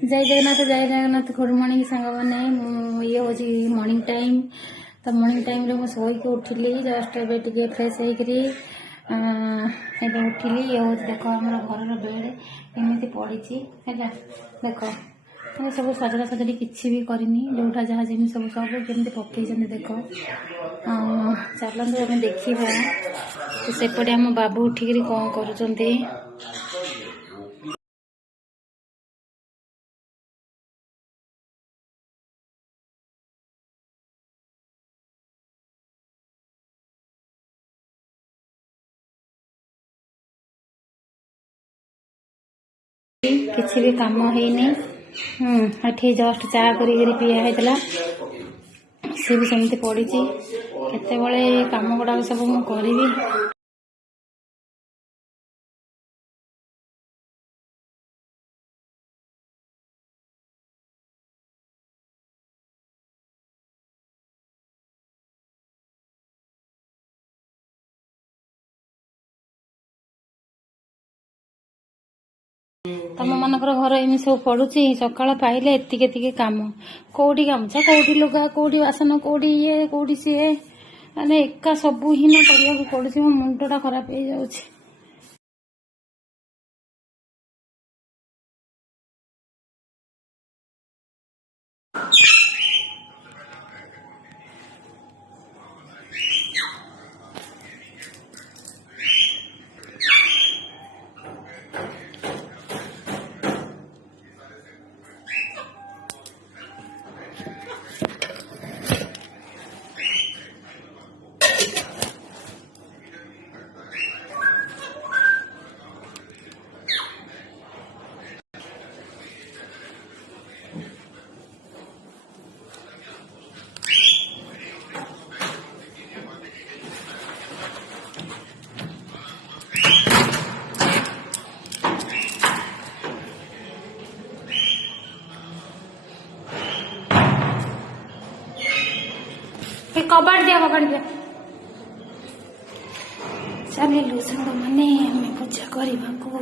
जय Jagannath good morning सांग मैंने ये हूँ मॉर्निंग टाइम। तो मॉर्निंग टाइम रे मुझे शोक उठिली जस्ट ए फ्रेश होकरी उठिली। ये हूँ देख आम घर बेड एमती पड़ी है देख मैं सब सजड़ा सजड़ी किसी भी करनी जोटा जहाँ जमी सब सब जमी पकई देख चलते आम देखा सेपटे आम बाबू उठिक कौन कर किसी भी काम है जस्ट चा कर पिया होता सी भी सेमती पड़ी केत कम गुड़ाक सब मुझे तम मानकर घर एम सब पड़ुची सकाल पाइले एति कम कौटी गामछा कौटी लुगा कौटी बासन कौटी ये कौटी सी माने एका सबू हिन करने पड़ुची मो मुंडटा खराब हो जाउछि। कबाड़ दिया चलिलु सांग मैंने हमें पूजा करने को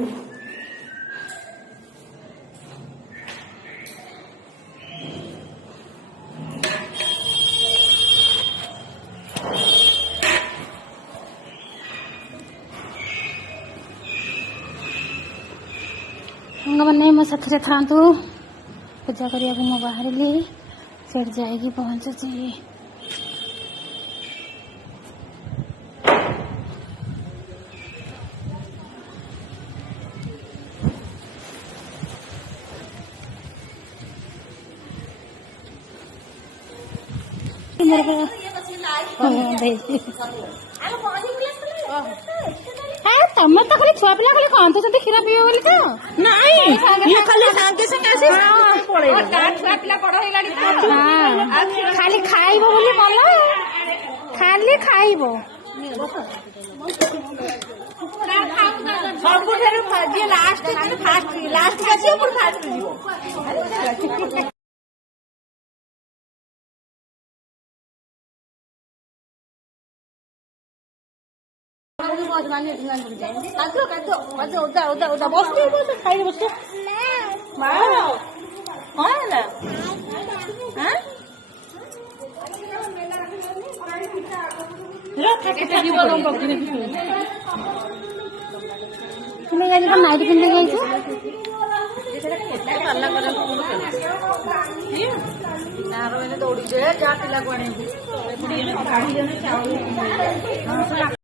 सांग मैंने मो साथी था पूजा करने को मु बाहर से जाएगी पहुंची तम तो खाली छुआ पिला खाली कहते क्षीर पीओ बोली तो खाली खाइब बोली कल खाली खाइब नाइट पिंधे दौड़ी जा पिला